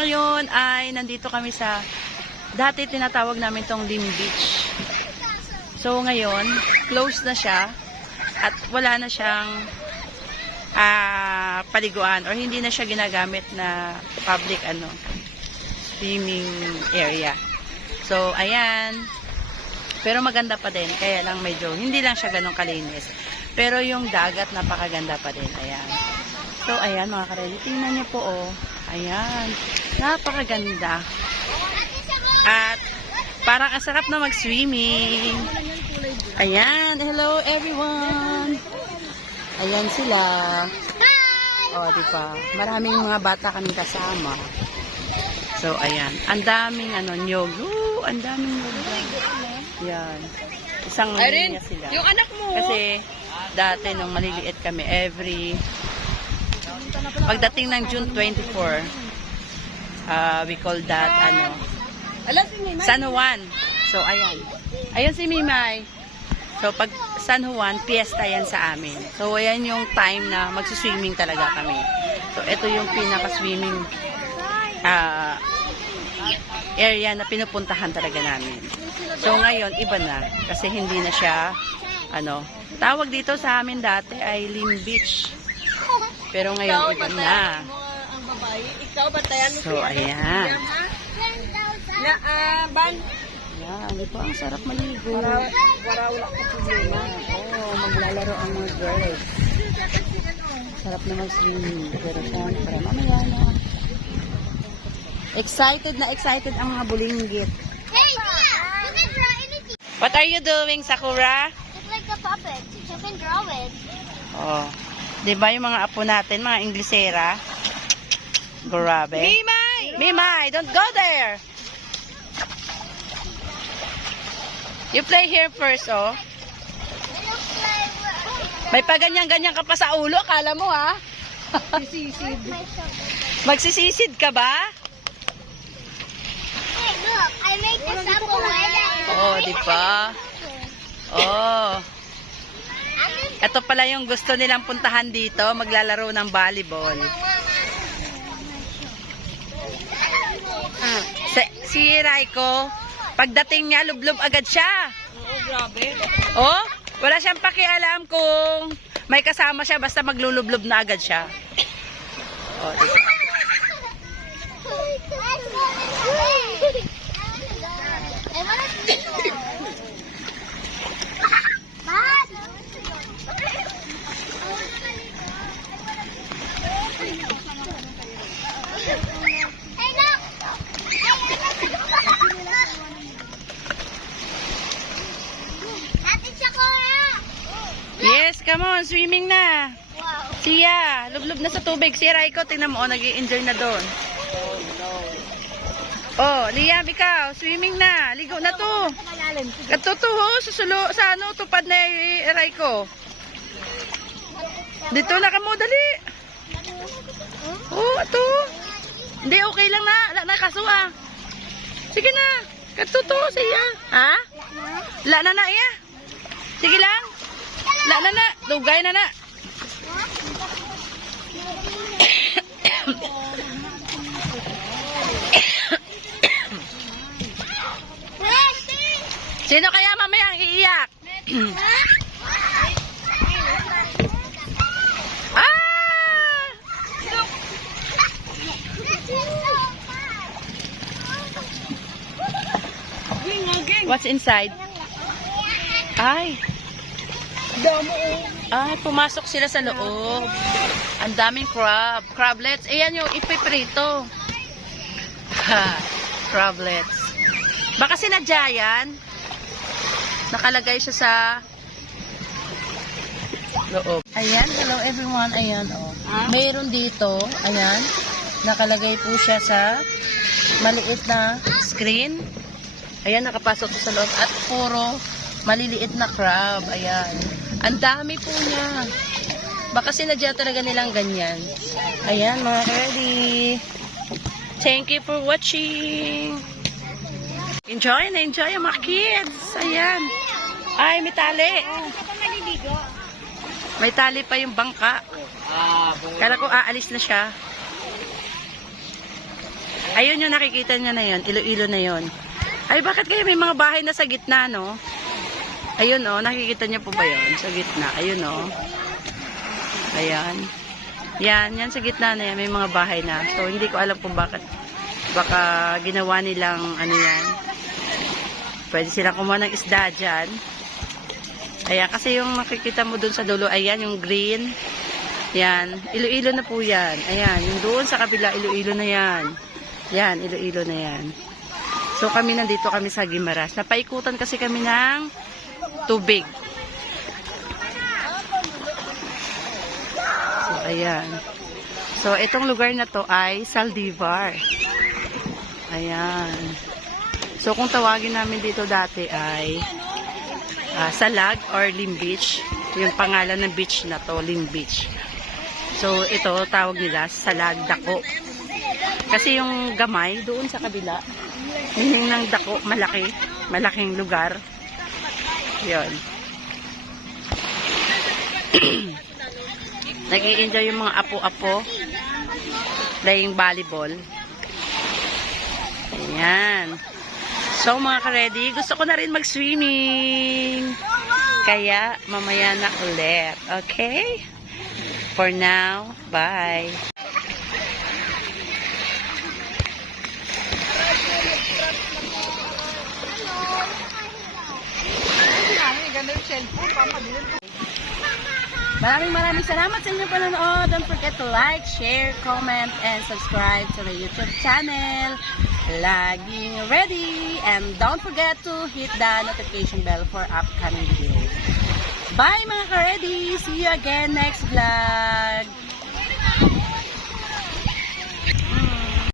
ngayon ay nandito kami sa dati tinatawag namin tong Lim Beach. So ngayon, closed na siya at wala na siyang ah, paliguan or hindi na siya ginagamit na public ano swimming area. So ayan. Pero maganda pa din, kaya lang medyo hindi lang siya ganun kalinis. Pero yung dagat napakaganda pa din. Ayan. So ayan mga kareli, tingnan niyo po oh. Ayan. Napakaganda. At parang ang sarap na mag-swimming. Ayan. Hello everyone. Ayan sila. O, di ba? Maraming mga bata kaming kasama. So, ayan. Ang daming ano, nyog. Ooh, ang daming nyog. Yan. Isang linya sila. Yung anak mo. Kasi, dati nung maliliit kami, every pagdating ng June 24, uh, we call that, ano. San Juan. So, ayan. Ayan si Mimay. So, pag San Juan, fiesta yan sa amin. So, ayan yung time na magsuswimming talaga kami. So, ito yung pinaka-swimming ah, area na pinupuntahan talaga namin. So, ngayon, iba na. Kasi hindi na siya, ano, tawag dito sa amin dati ay Lim Beach. Pero ngayon, iba na. mo ang babae. Ikaw bantayan mo So, ayan. Na, ah, ban. Yan, ba? Ang sarap maligo. Wala, wala ko problema. Oo, oh, maglalaro ang mga girls. Sarap na mag-swimming. Pero syempre, mamaya na. Excited na excited ang mga bulinggit. Hey, Tia! You can draw anything. What are you doing, Sakura? It's like a puppet. You can draw it. Oh. Di ba yung mga apo natin, mga Inglesera? Grabe. Mimay! Mimay, don't go there! You play here first, oh. May paganyan-ganyan ka pa sa ulo, kala mo, ha? Sisisid. My shoulder. Magsisisid ka ba? Hey, look. I make this up already. Oh, di ba? Oh. Ito pala yung gusto nilang puntahan dito, maglalaro ng volleyball. Si, si Raiko, pagdating niya, lublob agad siya. Oo, grabe. Oh, wala siyang pakialam kung may kasama siya, basta maglulublob na agad siya. Oh, ba? I wanna see. Hey, look! Natin siya, Cora! Yes, come on, swimming na. Wow. Siya, lublob na sa tubig. Si Raiko, tingnan mo, oh, nag enjoy na doon. Oh, Liam, ikaw, swimming na. Ligo na to. Katutuho, sa sulo, sa ano, tupad na yung Raiko. Dito na ka mo, dali. Oh, ito. Hindi, okay lang na. Wala na kaso ah. Sige na. Katutuho siya. Ha? La na na, iya. Sige lang. La na na. Dugay na na. Sino kaya mamaya ang iiyak? ah! What's inside? Ay. Damo, oh. Ay, pumasok sila sa loob. Ang daming crab. Crablets. Ayan yung ipiprito. Ha, crablets. Baka sinadya yan. Nakalagay siya sa loob. Ayan, hello everyone. Ayan, oh. Mayroon dito, ayan. Nakalagay po siya sa maliit na screen. Ayan, nakapasok po sa loob. At puro maliliit na crab. Ayan. Ang dami po niya. Baka sinadya talaga nilang ganyan. Ayan, mga ready. Thank you for watching. Enjoy na enjoy mga kids. Ayan. Ay, may tali. May tali pa yung bangka. Kala ko aalis na siya. Ayun yung nakikita nyo na yun. Ilo-ilo na yun. Ay, bakit kayo may mga bahay na sa gitna, no? Ayun, oh. Nakikita nyo po ba yun? Sa gitna. Ayun, oh. Ayan. Yan, yan sa gitna na yan. May mga bahay na. So, hindi ko alam kung bakit. Baka ginawa nilang ano yan. Pwede silang kumuha ng isda dyan. Ayan, kasi yung makikita mo dun sa dulo, ayan, yung green. Yan, ilo-ilo na po yan. Ayan, yung doon sa kabila, ilo-ilo na yan. Yan, ilo-ilo na yan. So, kami nandito kami sa Gimaras. Napaikutan kasi kami ng tubig. So, ayan. So, itong lugar na to ay Saldivar. Ayan. So, kung tawagin namin dito dati ay ah, Salag or Lim Beach. Yung pangalan ng beach na to, Lim Beach. So, ito, tawag nila, Salag Dako. Kasi yung gamay, doon sa kabila, meaning ng dako, malaki, malaking lugar. Yun. nag enjoy yung mga apo-apo playing volleyball. Ayan. So, mga ka-ready, gusto ko na rin mag-swimming. Kaya, mamaya na ulit. Okay? For now, bye. Ganda yung cellphone. Papadilin ko. Maraming maraming salamat sa inyong panonood. Don't forget to like, share, comment, and subscribe to my YouTube channel. Laging ready. And don't forget to hit the notification bell for upcoming videos. Bye mga ka-ready! See you again next vlog!